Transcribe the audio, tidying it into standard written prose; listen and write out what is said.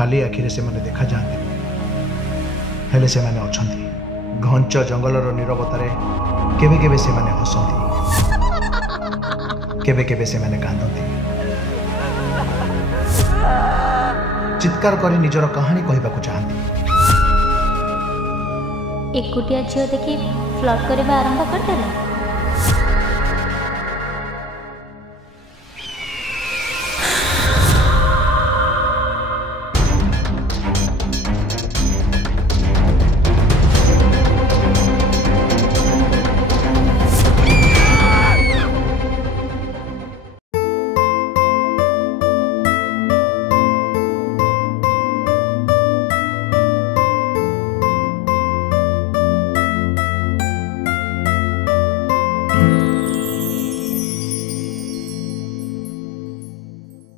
खाली आखिरे से माने देखा जाते हेले से माने अछंती घंच जंगलर नीरवतारे केबे केबे से माने हसंती केबे केबे से माने कांदंती चित्कार करी निजर कहानी कहबाकू चाहती। एकुटिया झील देखी फ्लर्ट करबा आरंभ करदेला।